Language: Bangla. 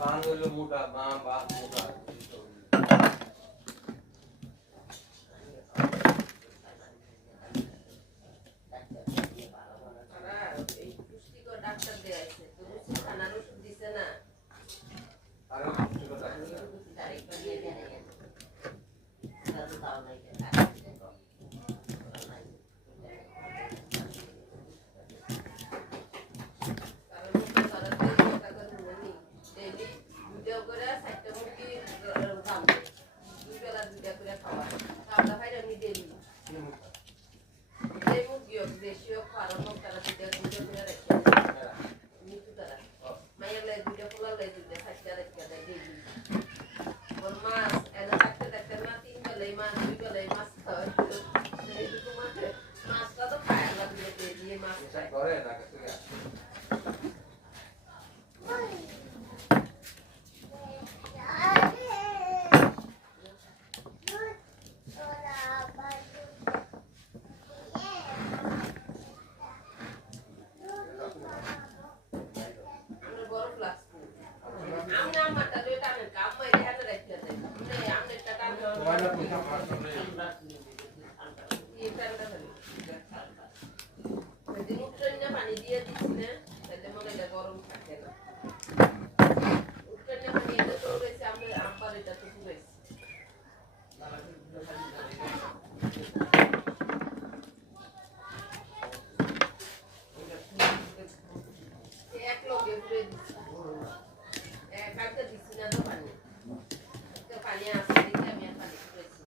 বাংলো মোটা মা বা মোটা এই পুষ্টিকর ডাক্তার দেয়া আছে তো রুচি খানার ওষুধ দিছে না আরে পুষ্টিকর ডাক্তার তারিখ দিয়ে দেয় দাও নাই করে না কিছু পানি দিয়ে দিচ্ছি না তাহলে মনে হয় গরম থাকে না উৎকন্যা পানি এটা তো রয়েছে আমরা আম্বার এটা তো রয়েছে এক লগে ঘুরে দিচ্ছি